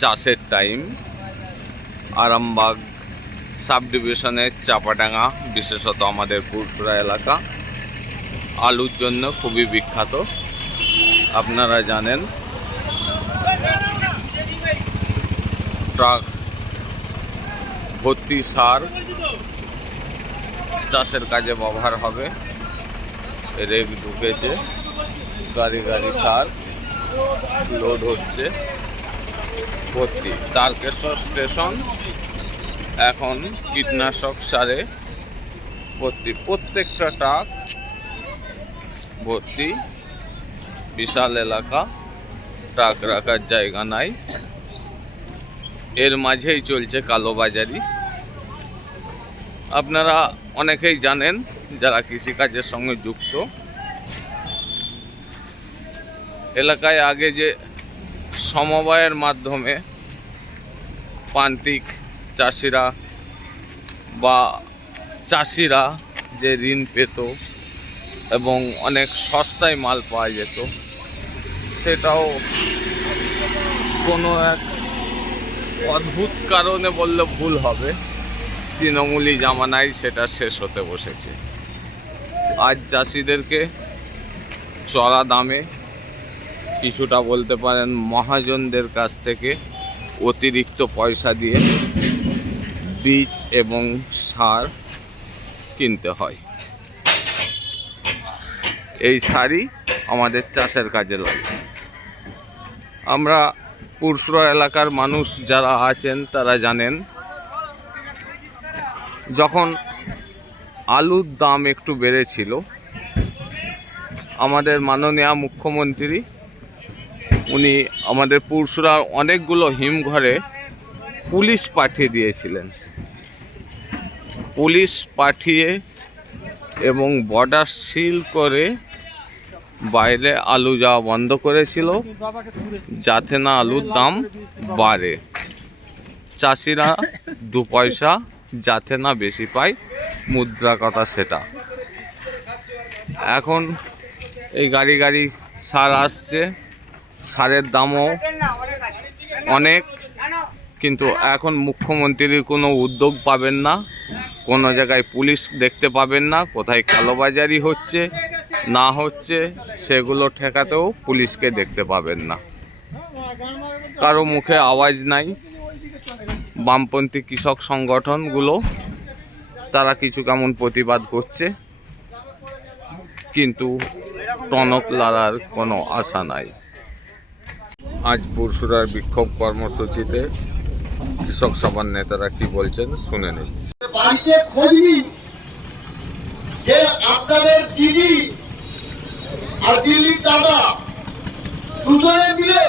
চাষের time. Arambagh sub ডিভিশনের চাপাডাঙ্গা, বিশেষত আমাদের পুরসুরা এলাকা আলুর জন্য খুবই বিখ্যাত। আপনারা জানেন ট্রাক ভর্তি সার চাষের কাজে ব্যবহার হবে। রেক ঢুকেছে, গাড়ি গাড়ি সার লোড হচ্ছে ভর্তি। তারকেশ্বর স্টেশন এখন কীটনাশক সারে ভর্তি, প্রত্যেকটা ট্রাক ভর্তি। বিশাল এলাকা, ট্রাক রাখার জায়গা নাই। এর মাঝেই চলছে কালোবাজারি। আপনারা অনেকেই জানেন যারা কৃষিকাজের সঙ্গে যুক্ত। এলাকায় আগে যে সমবায়ের মাধ্যমে প্রান্তিক চাষিরা বা চাষিরা যে ঋণ পেত এবং অনেক সস্তায় মাল পাওয়া যেত, সেটাও কোনো এক অদ্ভুত কারণে বললে ভুল হবে, তৃণমূলী জামানায় সেটা শেষ হতে বসেছে। আজ চাষিদেরকে চড়া দামে, কিছুটা বলতে পারেন মহাজনদের কাছ থেকে অতিরিক্ত পয়সা দিয়ে বীজ এবং সার কিনতে হয়। এই সারই আমাদের চাষের কাজে লাগে। আমরা পুরসুরা এলাকার মানুষ যারা আছেন তারা জানেন, যখন আলুর দাম একটু বেড়েছিল, আমাদের মাননীয় মুখ্যমন্ত্রী উনি আমাদের পুরসুরার অনেকগুলো হিমঘরে পুলিশ পাঠিয়ে দিয়েছিলেন। পুলিশ পাঠিয়ে এবং বর্ডার সিল করে বাইরে আলু যাওয়া বন্ধ করেছিল, যাতে না আলুর দাম বাড়ে, চাষিরা দু পয়সা যাতে না বেশি পায়, মুদ্রা কথা সেটা। এখন এই গাড়ি গাড়ি সার আসছে, সারের দামও অনেক, কিন্তু এখন মুখ্যমন্ত্রীর কোনো উদ্যোগ পাবেন না, কোনো জায়গায় পুলিশ দেখতে পাবেন না। কোথায় কালোবাজারি হচ্ছে না হচ্ছে সেগুলো ঠেকাতেও পুলিশকে দেখতে পাবেন না। কারো মুখে আওয়াজ নাই। বামপন্থী কৃষক সংগঠনগুলো তারা কিছু কেমন প্রতিবাদ করছে, কিন্তু টনক লড়ার কোনো আশা নাই। আজ পুরসুরার বিক্ষোভ কর্মসূচিতে কৃষক সভার নেতারা কি বলছেন শুনে নিন। বাড়িতে খোঁজনি যে আপনাদের দিদি আর দিল্লির দাদা দুজনে মিলে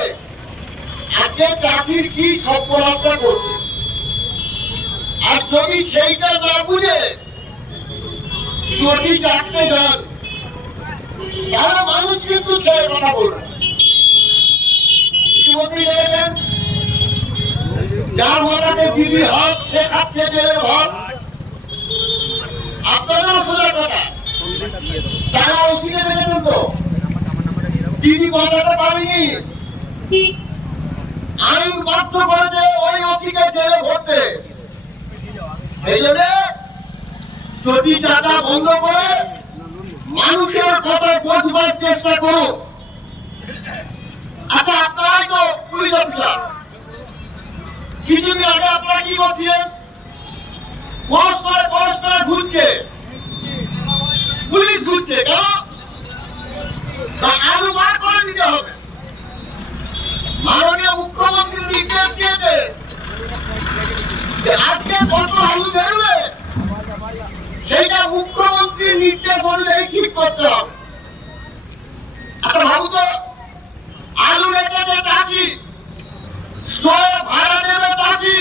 আজকে চাষির কি সর্বনাশা করছে, আর যদি সেইটা না বুঝে চটি চাটতে যান, তারা মানুষ কিন্তু ছেড়ে কথা বলবে। যার মাথাতে দিদি হাত, সে খাচ্ছে জেলের ভাত। আপনারাও শোনার কথা, তারা ওসিকে দেখেছেন তো, দিদি বাঁচাতে পারেনি, আইন বাধ্য করেছে ওই ওসিকে জেলে ভরতে। সেই জন্য চটি চাটা বন্ধ করে মানুষের কথা বোঝবার চেষ্টা করুন। আচ্ছা, আপনারাই তো পুলিশ অফিসার, কিছুদিন আগে আপনারা কি করছিলেন? পরস্পরে ঘুরছে, পুলিশ ঘুরছে, কেন? আলু বার করে দিতে হবে। মাননীয় মুখ্যমন্ত্রী নির্দেশ দিয়েছে যে আজকে কত আলু বেরোবে সেইটা মুখ্যমন্ত্রীর নির্দেশ অনুযায়ী ঠিক করতে হবে। আচ্ছা ভাবু তো, আলু রেখেছে চাষি, স্টোরে ভাড়া দেবে চাষি,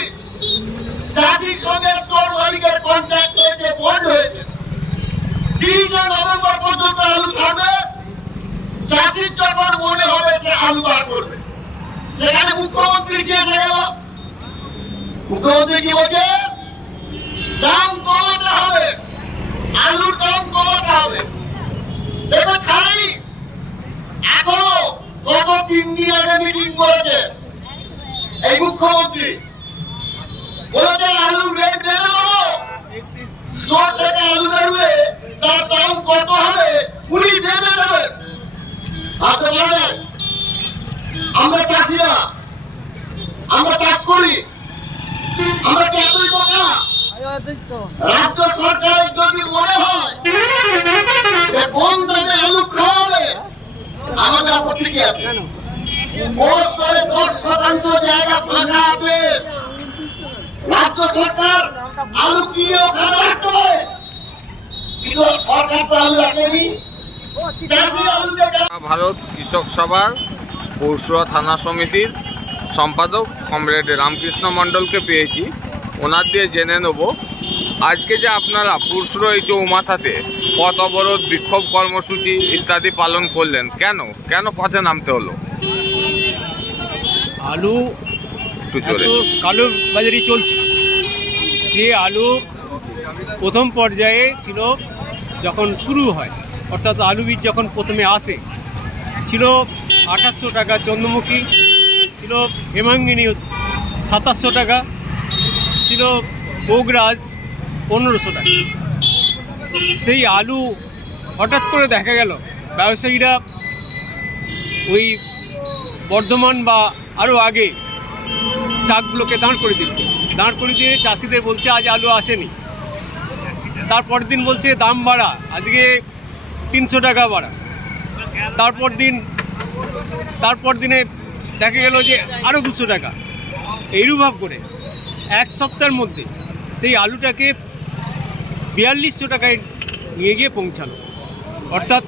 চাষির সঙ্গে স্টোর মালিকের কন্ট্যাক্ট হয়েছে, বন্ড হয়েছে, 30 নভেম্বর পর্যন্ত আলু থাকবে। চাষির যখন মনে হবে সে আলু বার করবে, সেখানে মুখ্যমন্ত্রী গিয়েছে গেল। মুখ্যমন্ত্রী কি বলছে? দাম কমাতে হবে, আলুর দাম কমাতে হবে। দেখবে ছাড়েনি, এখনো গত 3 দিন আগে মিটিং করেছে এই মুখ্য মুখ্যমন্ত্রী বলেছে আলুর রেট বেড়ে দেবো, স্টোর থেকে আলু বেরোবে তার দাম কত হবে উনি বেঁধে দেবেন। ভাবতে পারেন আমরা চাষিরা, আমরা চাষ করি, আমরা কি এতই বোকা? রাজ্য সরকারের যদি মনে হয় যে কোন দামে আলু খাওয়াবে, আমাদের আপত্তি কি আছে? মোট করে 10% জায়গা ফাঁকা আছে, রাজ্য সরকার আলু কিনে ওখানে রাখতে হবে, কিন্তু সরকার তো আলু রাখেনি। চাষির আলুতে ভারত কৃষক সভার পরশুয়া থানা সমিতির সম্পাদক কমরেড রামকৃষ্ণ মণ্ডলকে পেয়েছি, ওনার দিয়ে জেনে নেব আজকে যে আপনারা পরশুয়া এই চৌমাথাতে পথ অবরোধ, বিক্ষোভ কর্মসূচি ইত্যাদি পালন করলেন, কেন পথে নামতে হলো? আলু একটু জোরে। কালো বাজারি চলছে। যে আলু প্রথম পর্যায়ে ছিল যখন শুরু হয়, অর্থাৎ আলু বীজ যখন প্রথমে আসে, ছিল 2800 টাকা চন্দ্রমুখী, ছিল হেমাঙ্গিনী 2700 টাকা, ছিল বোগরাজ 1500 টাকা। সেই আলু হঠাৎ করে দেখা গেল ব্যবসায়ীরা ওই বর্ধমান বা আরও আগে স্টকগুলোকে দাঁড় করে দিচ্ছে, দাঁড় করে দিয়ে চাষিদের বলছে আজ আলু আসেনি। তারপরের দিন বলছে দাম বাড়া, আজকে 300 টাকা বাড়া। তারপর দিনে দেখা গেল যে আরও 200 টাকা। এইরূপভাব করে এক সপ্তাহের মধ্যে সেই আলুটাকে 4200 টাকায় নিয়ে গিয়ে পৌঁছালো, অর্থাৎ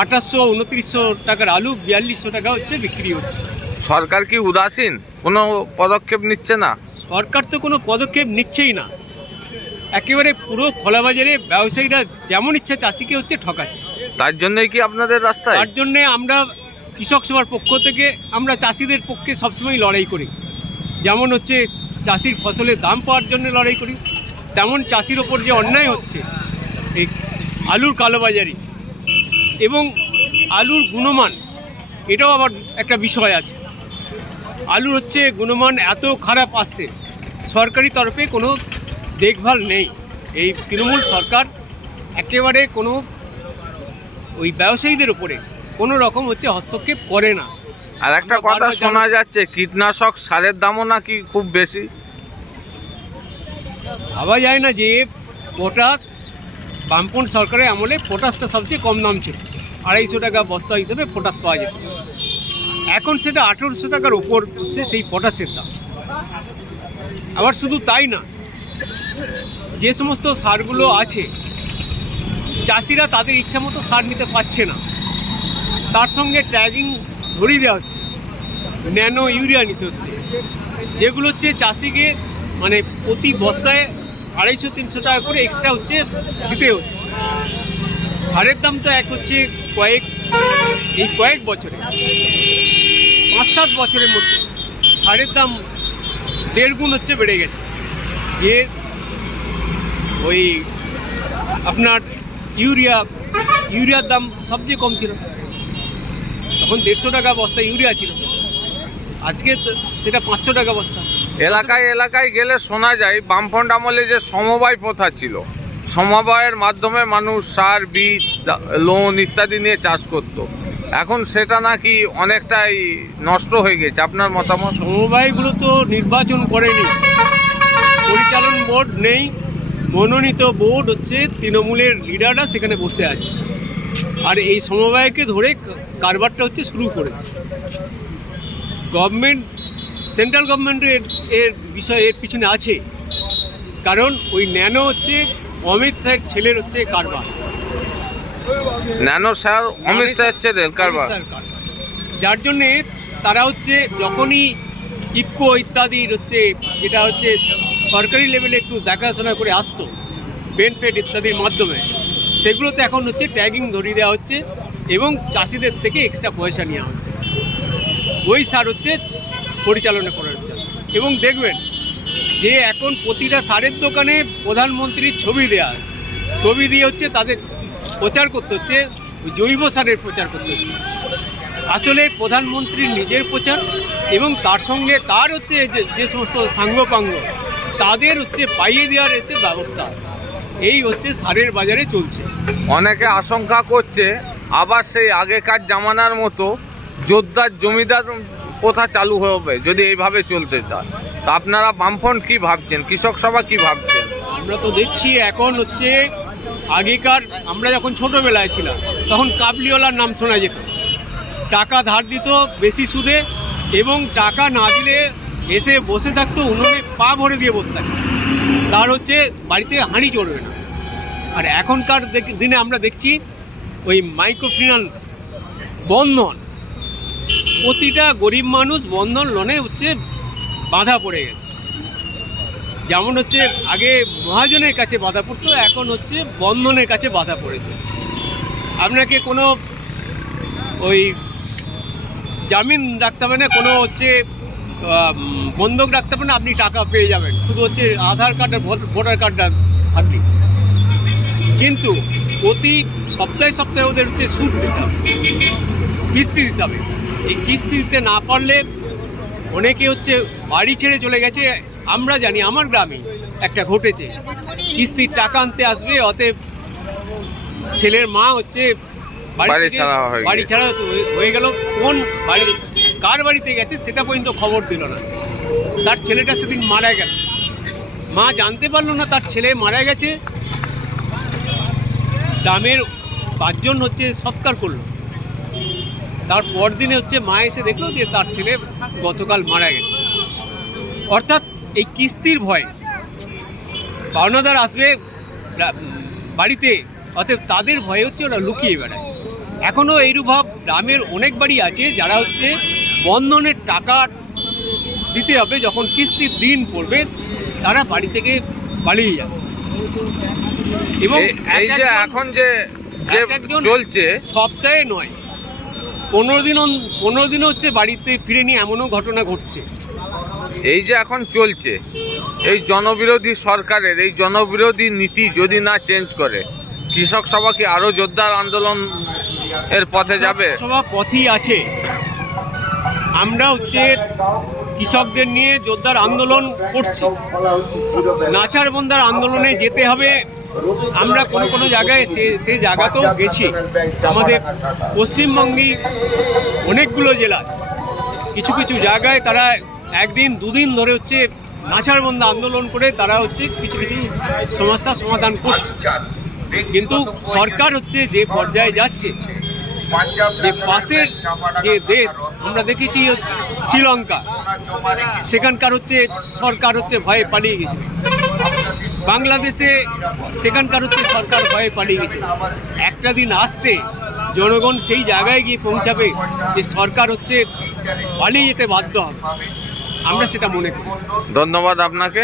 2800-2900 টাকার আলু 4200 টাকা হচ্ছে বিক্রি হচ্ছে। সরকার কি উদাসীন, কোনো পদক্ষেপ নিচ্ছে না? সরকার তো কোনো পদক্ষেপ নিচ্ছেই না, একেবারে পুরো খোলাবাজারে ব্যবসায়ীরা যেমন ইচ্ছা চাষিকে হচ্ছে ঠকাচ্ছে। তার জন্যই কি আপনাদের রাস্তায়? তার জন্যে আমরা কৃষক সভার পক্ষ থেকে আমরা চাষিদের পক্ষে সবসময় লড়াই করি। যেমন হচ্ছে চাষির ফসলের দাম পাওয়ার জন্য লড়াই করি, তেমন চাষির ওপর যে অন্যায় হচ্ছে এই আলুর কালোবাজারি এবং আলুর গুণমান, এটাও আবার একটা বিষয় আছে। আলুর হচ্ছে গুণমান এত খারাপ আসছে, সরকারি তরফে কোনো দেখভাল নেই। এই তৃণমূল সরকার একেবারে কোনো ওই ব্যবসায়ীদের উপরে কোনো রকম হচ্ছে হস্তক্ষেপ করে না। আর একটা কথা শোনা যাচ্ছে কীটনাশক সারের দামও নাকি খুব বেশি। ভাবা যায় না যে পটাশ, বামপন্থী সরকারের আমলে পটাশটা সবচেয়ে কম দাম ছিল, 250 টাকা বস্তা হিসেবে পটাশ পাওয়া যেত। এখন সেটা 1800 টাকার ওপর হচ্ছে সেই পটাশের দাম। আবার শুধু তাই না, যে সমস্ত সারগুলো আছে চাষিরা তাদের ইচ্ছা মতো সার নিতে পারছে না, তার সঙ্গে ট্যাগিং ধরিয়ে দেওয়া হচ্ছে, ন্যানো ইউরিয়া নিতে হচ্ছে, যেগুলো হচ্ছে চাষিকে মানে প্রতি বস্তায় 250-300 টাকা করে এক্সট্রা হচ্ছে দিতে হচ্ছে। সারের দাম তো এক হচ্ছে কয়েক বছরে 5-7 বছরের মধ্যে সারের দাম 1.5 গুণ হচ্ছে বেড়ে গেছে। যে ওই আপনার ইউরিয়ার দাম সবচেয়ে কম ছিল, তখন 150 টাকা বস্তা ইউরিয়া ছিল, আজকে সেটা 500 টাকা বস্তা। এলাকায় গেলে শোনা যায় বামফ্রন্ট আমলে যে সমবায় প্রথা ছিল, সমবায়ের মাধ্যমে মানুষ সার, বীজ, লোন ইত্যাদি নিয়ে চাষ করত, এখন সেটা নাকি অনেকটাই নষ্ট হয়ে গেছে। আপনার মতামত? সমবায়গুলো তো নির্বাচন করেনি, পরিচালন বোর্ড নেই, মনোনীত বোর্ড হচ্ছে তৃণমূলের লিডাররা সেখানে বসে আছে, আর এই সমবায়কে ধরে কারবারটা হচ্ছে শুরু করেছে গভর্নমেন্ট। সেন্ট্রাল গভর্নমেন্টের এর বিষয় এর পিছনে আছে, কারণ ওই ন্যানো হচ্ছে অমিত শাহের ছেলের হচ্ছে কারবার। ন্যানো স্যার অমিত শাহের ছেলের কারবার, যার জন্যে তারা হচ্ছে যখনই ইফকো ইত্যাদির হচ্ছে যেটা হচ্ছে সরকারি লেভেলে একটু দেখাশোনা করে আসতো বেনফেড ইত্যাদির মাধ্যমে, সেগুলোতে এখন হচ্ছে ট্যাগিং ধরিয়ে দেওয়া হচ্ছে এবং চাষিদের থেকে এক্সট্রা পয়সা নেওয়া হচ্ছে ওই সার হচ্ছে পরিচালনা করার জন্য। এবং দেখবেন যে এখন প্রতিটা সারের দোকানে প্রধানমন্ত্রীর ছবি দেওয়া, ছবি দিয়ে হচ্ছে তাদের প্রচার করতে হচ্ছে, জৈব সারের প্রচার করতে হচ্ছে। আসলে প্রধানমন্ত্রীর নিজের প্রচার এবং তার সঙ্গে তার হচ্ছে যে সমস্ত সাঙ্গপাঙ্গ তাদের হচ্ছে পাইয়ে দেওয়ার হচ্ছে ব্যবস্থা, এই হচ্ছে সারের বাজারে চলছে। অনেকে আশঙ্কা করছে আবার সেই আগেকার জামানার মতো জোরদার জমিদার প্রথা চালু হবে যদি এইভাবে চলতে চায়। তা আপনারা বামফ্রন্ট কি ভাবছেন, কৃষক সভা কি ভাবছেন? আমরা তো দেখছি এখন হচ্ছে আগেকার আমরা যখন ছোটোবেলায় ছিলাম তখন কাবলিওয়ালার নাম শোনা যেত, টাকা ধার দিত বেশি সুদে এবং টাকা না দিলে এসে বসে থাকতো, উনুনে পা ভরে দিয়ে বসে থাকতো, তার হচ্ছে বাড়িতে হাঁড়ি চড়বে না। আর এখনকার দিনে আমরা দেখছি ওই মাইক্রো ফিন্যান্স বন্ধন, প্রতিটা গরিব মানুষ বন্ধন লোনে হচ্ছে বাধা পড়ে গেছে। যেমন হচ্ছে আগে মহাজনের কাছে বাধা পড়তো, এখন হচ্ছে বন্ধনের কাছে বাধা পড়েছে। আপনাকে কোনো ওই জামিন রাখতে হবে না, কোনো হচ্ছে বন্ধক রাখতে হবে না, আপনি টাকা পেয়ে যাবেন, শুধু হচ্ছে আধার কার্ড আর ভোটার কার্ডটা থাকবে। কিন্তু প্রতি সপ্তাহে সপ্তাহে ওদের হচ্ছে সুদ দিতে হবে, কিস্তি দিতে হবে। এই কিস্তি দিতে না পারলে অনেকে হচ্ছে বাড়ি ছেড়ে চলে গেছে। আমরা জানি আমার গ্রামে একটা ঘটেছে, কিস্তির টাকা আনতে আসবে, অতএব ছেলের মা হচ্ছে বাড়ি ছাড়া হয়ে গেল। কোন বাড়ি কার বাড়িতে গেছে সেটা পর্যন্ত খবর দিল না। তার ছেলেটা সেদিন মারা গেল, মা জানতে পারলো না তার ছেলে মারা গেছে। গ্রামের 5 জন হচ্ছে সৎকার করলো, তার পরদিনে হচ্ছে মা এসে দেখলো যে তার ছেলে গতকাল মারা গেছে। অর্থাৎ এই কিস্তির ভয় পাওনাদার আসবে বাড়িতে, অতএব তাদের ভয়ে হচ্ছে ওরা লুকিয়ে বেড়ায়। এখনও এইরূপ গ্রামের অনেক বাড়ি আছে যারা হচ্ছে বন্ধনের টাকা দিতে হবে, যখন কিস্তির দিন পড়বে তারা বাড়ি থেকে পালিয়ে যাবে। এবং এই যে এখন যে চলছে সপ্তাহে নয় 15 দিন হচ্ছে বাড়িতে ফিরেনি, এমনও ঘটনা ঘটছে। এই যে এখন চলছে এই জনবিরোধী সরকারের এই জনবিরোধী নীতি যদি না চেঞ্জ করে, কৃষক সভা কি আরো জোরদার আন্দোলন এর পথে যাবে? সভা পথই আছে। আমরা হচ্ছে কৃষকদের নিয়ে জোরদার আন্দোলন করছি, নাচার বন্দার আন্দোলনে যেতে হবে। আমরা কোনো জায়গায় সে জায়গাতেও গেছি। আমাদের পশ্চিমবঙ্গে অনেকগুলো জেলায় কিছু কিছু জায়গায় তারা 1 দিন 2 দিন ধরে হচ্ছে নাচারবন্দা আন্দোলন করে তারা হচ্ছে কিছু কিছু সমস্যার সমাধান করছে। কিন্তু সরকার হচ্ছে যে পর্যায়ে যাচ্ছে, যে পাশের যে দেশ আমরা দেখেছি শ্রীলঙ্কা, সেখানকার হচ্ছে সরকার হচ্ছে ভয়ে পালিয়ে গেছে। বাংলাদেশে সেখানকার হচ্ছে সরকার ভয়ে পালিয়ে গেছে। একটা দিন আসছে জনগণ সেই জায়গায় গিয়ে পৌঁছাবে যে সরকার হচ্ছে পালিয়ে যেতে বাধ্য হবে। আমরা সেটা মনে করি। ধন্যবাদ আপনাকে।